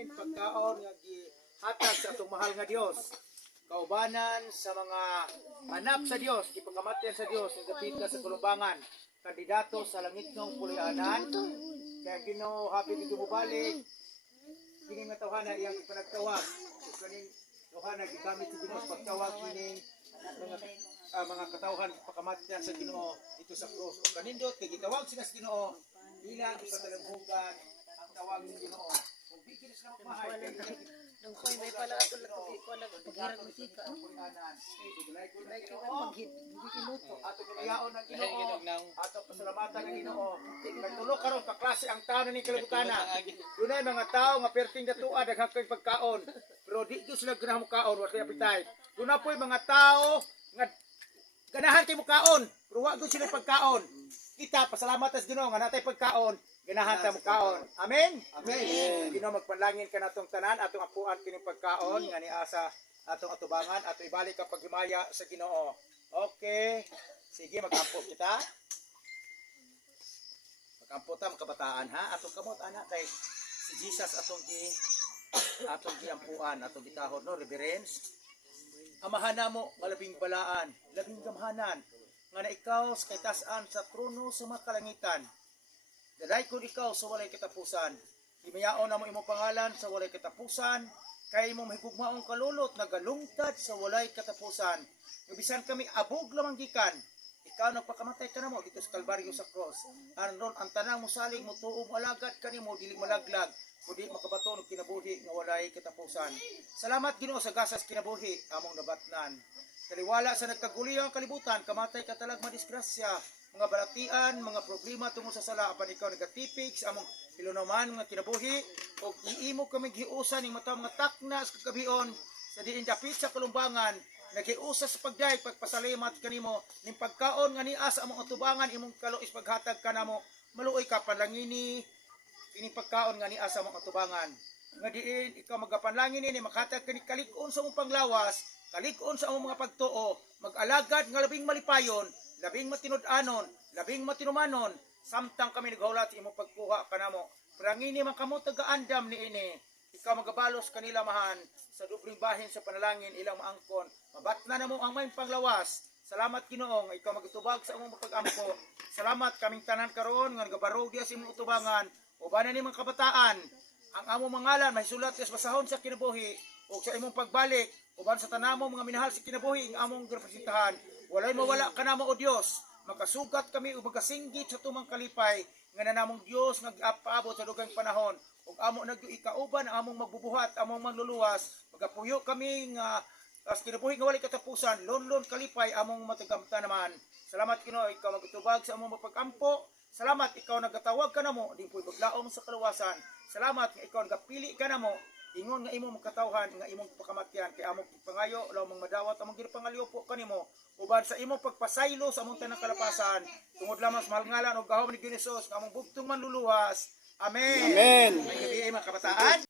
lain pagkaon nga gihatag sa atong mahal nga Dios. Kaubanan sa mga hanap sa Dios, gipagkamatyan sa Dios, nga gapita sa kulumbangan, kandidato sa langit ng pulianan. Kaya Ginoo happy dito mo balik. Kini nga tawhana iyang ipanagtawag. Kaning tawhana gigamit sa Ginoo pagtawag kining mga katawhan pagkamatyan sa Ginoo dito sa cross. Kanindot kay gitawag sila sa Ginoo bilang ipatalaghugan ang tawag ng Ginoo. Kung di kini sila magmahal, Nung koy may pala ato na tugi ko na paghirang musika. Like hindi kinuto. Ato ginayaon ng Ginoo, ato pasalamatan ng Ginoo. Kay tulo karon ka klase ang tawo ni kalibutana. Dunay mga tao nga perting datuad daghang kay pagkaon, pero di gyud sila ganahan mo kaon, wa kay appetite. Duna poy mga tao nga ganahan kay mo kaon, pero wa gyud sila pagkaon. Kita pasalamat sa Ginoo nga natay pagkaon, ganahan ta mo kaon. Amen. Amen. Ginoo magpanlangin ka natong tanan atong apuan kining pagkaon nga niya sa atong atubangan ato ibalik ka paghimaya sa Ginoo. Okay. Sige magampo kita. Magampo ta mga kabataan ha. Atong kamot ana kay si Jesus atong giampuan, atong gitahod no reverence. Amahan namo nga labing balaan, labing gamhanan nga na ikaw sa kaytasan sa trono sa mga kalangitan. Daday ko ikaw sa walay katapusan. Himayaon na mo imong pangalan sa walay katapusan. Kay imong mahigugmaong kalulot nagalungtad sa walay katapusan. Bisan kami abog lamang gikan. Ikaw nagpakamatay ka na mo dito sa Kalbaryo sa cross. Aron ang tanang mo saling mo tuong alagad kanimo dili malaglag. Kundi makabato ng kinabuhi nga walay katapusan. Salamat Ginoo sa gasas kinabuhi among nabatnan. Kaliwala sa nagkaguliyo ang kalibutan, kamatay ka talag madisgrasya, mga balatian, mga problema tungkol sa sala, apan ikaw nagatipik sa among pilunaman nga kinabuhi, o iimo kami giusan ng mata mga takna sa kagabion, sa diin dapit sa kalumbangan, nagiusa sa pagdayeg, pagpasalimat kanimo, ning pagkaon nga nias among atubangan, imong kalois paghatag ka namo, maluoy ka panlangini, ining pagkaon nga nias among atubangan. Nga diin, ikaw magapanlangin ini, makatag kani kalikon sa among panglawas, kalikon sa among mga pagtuo, mag-alagad nga labing malipayon, labing matinud-anon, labing matinumanon, samtang kami naghulat imong pagkuha kanamo. Prangini man kamo taga-andam ni ini, ikaw magabalos kanila mahan, sa dubling bahin sa panalangin ilang maangkon, mabatna na mo ang may panglawas. Salamat Ginoo nga ikaw magtubag sa among pag-ampo. Salamat kaming tanan karon nga nagabarog diya sa imong utubangan, ubanan ni mga kabataan, ang among mangalan mahisulat sa basahon sa kinabuhi, o sa imong pagbalik, uban sa tanamo mga minahal sa kinabuhi ang among representahan. Walay mawala ka namo o Dios. Makasugat kami o magasinggit sa tumang kalipay nga nanamong Dios nag-apaabot sa dugang panahon. Ug amo nagyo ikauban ang among magbubuhat, among manluluwas. Magapuyo kami nga as kinabuhi nga walay katapusan, lonlon kalipay among matagamta naman. Salamat Ginoo, ikaw magtubag sa among mapag-ampo. Salamat ikaw nagatawag ka namo din puy baglaom sa kaluwasan. Salamat nga ikaw nagapili ka namo. Ingon nga imong katawhan nga imong pakamatyan kay among pangayo law mong madawat among ginpangalyo po kanimo uban sa imong pagpasaylo sa among tanang kalapasan tungod lamang sa mahal ngalan ug gahom ni Hesus nga among bugtong manluluwas. Amen. Amen. Mga kabataan.